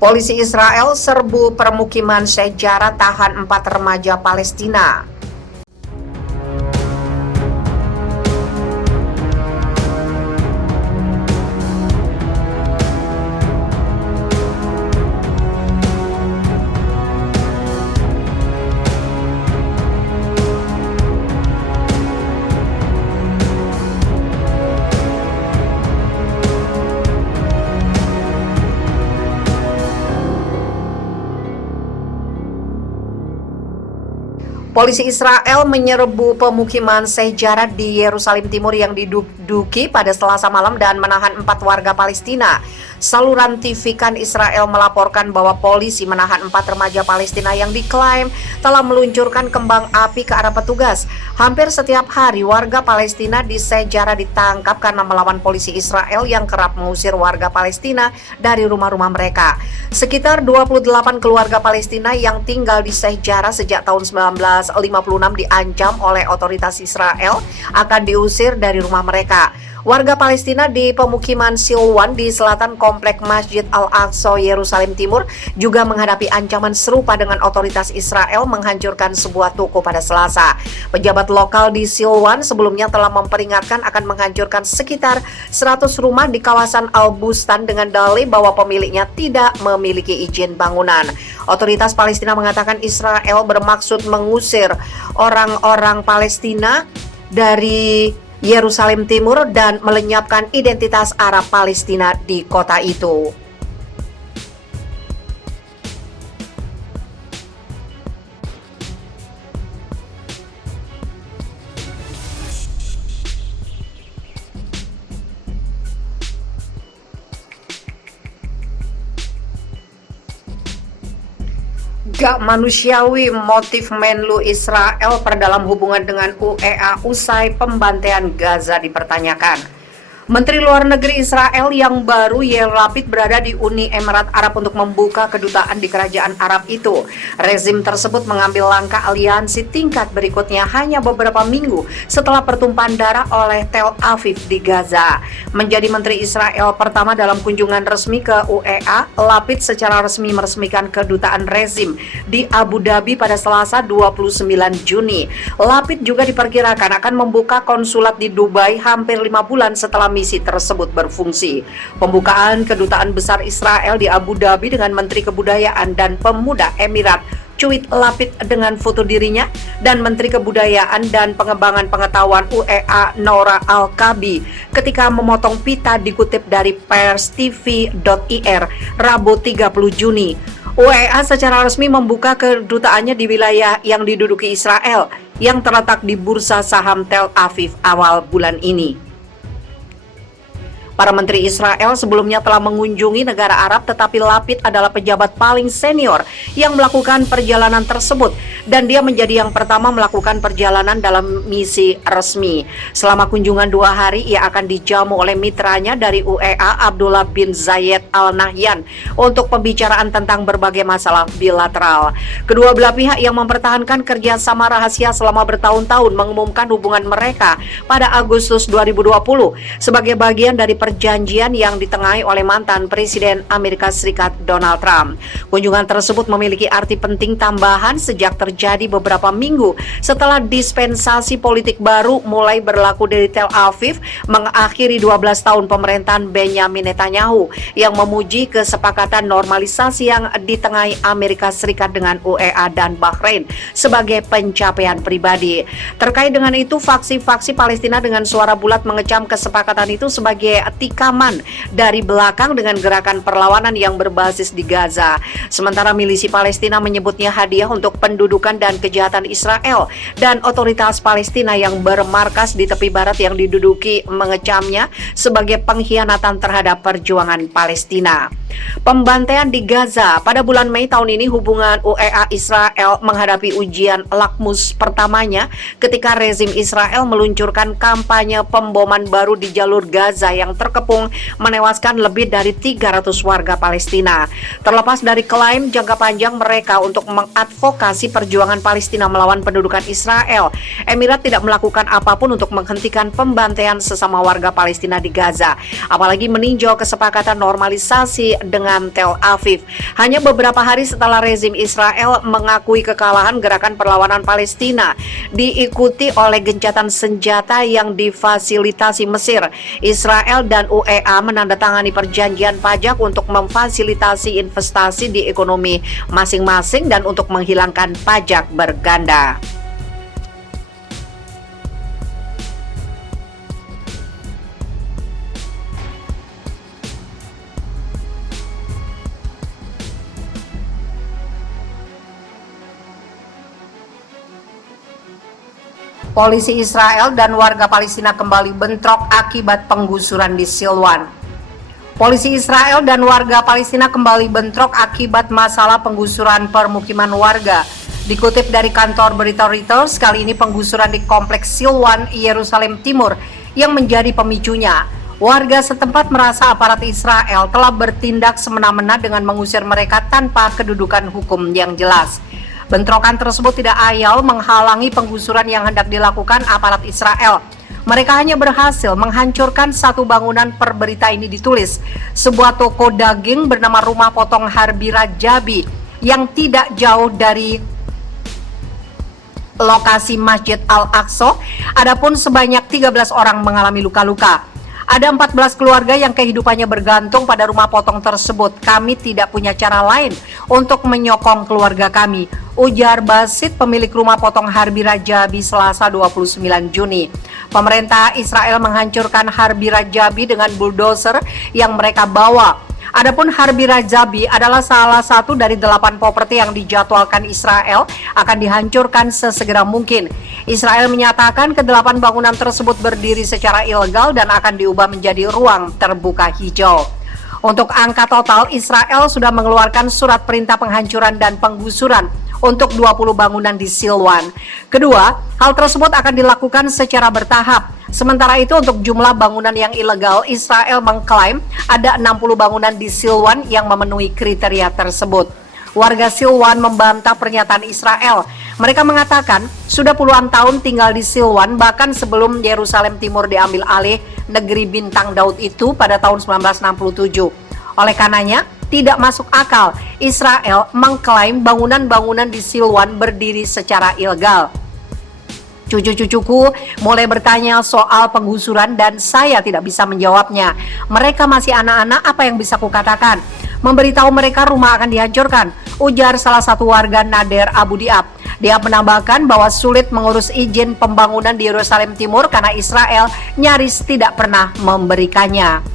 Polisi Israel serbu permukiman sejarah tahan 4 remaja Palestina. Polisi Israel menyerbu pemukiman sejarah di Yerusalem Timur yang diduduki pada Selasa malam dan menahan 4 warga Palestina. Saluran TV Kan Israel melaporkan bahwa polisi menahan 4 remaja Palestina yang diklaim telah meluncurkan kembang api ke arah petugas. Hampir setiap hari warga Palestina di sejarah ditangkap karena melawan polisi Israel yang kerap mengusir warga Palestina dari rumah-rumah mereka. Sekitar 28 keluarga Palestina yang tinggal di sejarah sejak tahun 1956 diancam oleh otoritas Israel akan diusir dari rumah mereka. Warga Palestina di pemukiman Silwan di selatan komplek Masjid Al-Aqsa Yerusalem Timur juga menghadapi ancaman serupa dengan otoritas Israel menghancurkan sebuah toko pada Selasa. Pejabat lokal di Silwan sebelumnya telah memperingatkan akan menghancurkan sekitar 100 rumah di kawasan Al-Bustan dengan dalih bahwa pemiliknya tidak memiliki izin bangunan. Otoritas Palestina mengatakan Israel bermaksud mengusir orang-orang Palestina dari Yerusalem Timur dan melenyapkan identitas Arab Palestina di kota itu. Gak manusiawi motif Menlu Israel perdalam hubungan dengan UEA usai pembantaian Gaza dipertanyakan. Menteri Luar Negeri Israel yang baru Yair Lapid berada di Uni Emirat Arab untuk membuka kedutaan di kerajaan Arab itu. Rezim tersebut mengambil langkah aliansi tingkat berikutnya hanya beberapa minggu setelah pertumpahan darah oleh Tel Aviv di Gaza. Menjadi Menteri Israel pertama dalam kunjungan resmi ke UEA, Lapid secara resmi meresmikan kedutaan rezim di Abu Dhabi pada Selasa 29 Juni. Lapid juga diperkirakan akan membuka konsulat di Dubai hampir 5 bulan setelah misi tersebut berfungsi. Pembukaan kedutaan besar Israel di Abu Dhabi dengan Menteri Kebudayaan dan Pemuda Emirat cuit Lapid dengan foto dirinya dan Menteri Kebudayaan dan Pengembangan Pengetahuan UEA Noura Al-Kabi ketika memotong pita dikutip dari perstv.ir Rabu 30 Juni. UEA secara resmi membuka kedutaannya di wilayah yang diduduki Israel yang terletak di bursa saham Tel Aviv awal bulan ini. Para menteri Israel sebelumnya telah mengunjungi negara Arab, tetapi Lapid adalah pejabat paling senior yang melakukan perjalanan tersebut dan dia menjadi yang pertama melakukan perjalanan dalam misi resmi. Selama kunjungan 2 hari, ia akan dijamu oleh mitranya dari UEA Abdullah bin Zayed Al Nahyan untuk pembicaraan tentang berbagai masalah bilateral. Kedua belah pihak yang mempertahankan kerjasama rahasia selama bertahun-tahun mengumumkan hubungan mereka pada Agustus 2020 sebagai bagian dari perjanjian yang ditengahi oleh mantan Presiden Amerika Serikat Donald Trump. Kunjungan tersebut memiliki arti penting tambahan sejak terjadi beberapa minggu setelah dispensasi politik baru mulai berlaku dari Tel Aviv mengakhiri 12 tahun pemerintahan Benjamin Netanyahu yang memuji kesepakatan normalisasi yang ditengahi Amerika Serikat dengan UEA dan Bahrain sebagai pencapaian pribadi. Terkait dengan itu, faksi-faksi Palestina dengan suara bulat mengecam kesepakatan itu sebagai tikaman dari belakang dengan gerakan perlawanan yang berbasis di Gaza. Sementara milisi Palestina menyebutnya hadiah untuk pendudukan dan kejahatan Israel, dan otoritas Palestina yang bermarkas di tepi barat yang diduduki mengecamnya sebagai pengkhianatan terhadap perjuangan Palestina. Pembantaian di Gaza. Pada bulan Mei tahun ini, hubungan UEA Israel menghadapi ujian lakmus pertamanya ketika rezim Israel meluncurkan kampanye pemboman baru di jalur Gaza yang terkepung menewaskan lebih dari 300 warga Palestina. Terlepas dari klaim jangka panjang mereka untuk mengadvokasi perjuangan Palestina melawan pendudukan Israel, Emirat tidak melakukan apapun untuk menghentikan pembantaian sesama warga Palestina di Gaza, apalagi meninjau kesepakatan normalisasi dengan Tel Aviv. Hanya beberapa hari setelah rezim Israel mengakui kekalahan, gerakan perlawanan Palestina diikuti oleh gencatan senjata yang difasilitasi Mesir. Israel dan UEA menandatangani perjanjian pajak untuk memfasilitasi investasi di ekonomi masing-masing dan untuk menghilangkan pajak berganda. Polisi Israel dan warga Palestina kembali bentrok akibat penggusuran di Silwan. Polisi Israel dan warga Palestina kembali bentrok akibat masalah penggusuran permukiman warga. Dikutip dari kantor berita Reuters, kali ini penggusuran di kompleks Silwan, Yerusalem Timur yang menjadi pemicunya. Warga setempat merasa aparat Israel telah bertindak semena-mena dengan mengusir mereka tanpa kedudukan hukum yang jelas. Bentrokan tersebut tidak ayal menghalangi penggusuran yang hendak dilakukan aparat Israel. Mereka hanya berhasil menghancurkan satu bangunan, per berita ini ditulis. Sebuah toko daging bernama Rumah Potong Harbi Rajabi yang tidak jauh dari lokasi Masjid Al-Aqsa. Adapun sebanyak 13 orang mengalami luka-luka. Ada 14 keluarga yang kehidupannya bergantung pada rumah potong tersebut. Kami tidak punya cara lain untuk menyokong keluarga kami, ujar Basit, pemilik rumah potong Harbi Rajabi, Selasa 29 Juni. Pemerintah Israel menghancurkan Harbi Rajabi dengan bulldozer yang mereka bawa. Adapun Harbi Rajabi adalah salah satu dari 8 properti yang dijadwalkan Israel akan dihancurkan sesegera mungkin. Israel menyatakan ke-8 bangunan tersebut berdiri secara ilegal dan akan diubah menjadi ruang terbuka hijau. Untuk angka total, Israel sudah mengeluarkan surat perintah penghancuran dan penggusuran untuk 20 bangunan di Silwan. Kedua, hal tersebut akan dilakukan secara bertahap. Sementara itu, untuk jumlah bangunan yang ilegal, Israel mengklaim ada 60 bangunan di Silwan yang memenuhi kriteria tersebut. Warga Silwan membantah pernyataan Israel. Mereka mengatakan sudah puluhan tahun tinggal di Silwan, bahkan sebelum Yerusalem Timur diambil alih negeri bintang Daud itu pada tahun 1967. Oleh karenanya, tidak masuk akal Israel mengklaim bangunan-bangunan di Silwan berdiri secara ilegal. Cucu-cucuku mulai bertanya soal penggusuran dan saya tidak bisa menjawabnya. Mereka masih anak-anak, apa yang bisa kukatakan? Memberitahu mereka rumah akan dihancurkan, ujar salah satu warga, Nader Abu Diab. Dia menambahkan bahwa sulit mengurus izin pembangunan di Yerusalem Timur karena Israel nyaris tidak pernah memberikannya.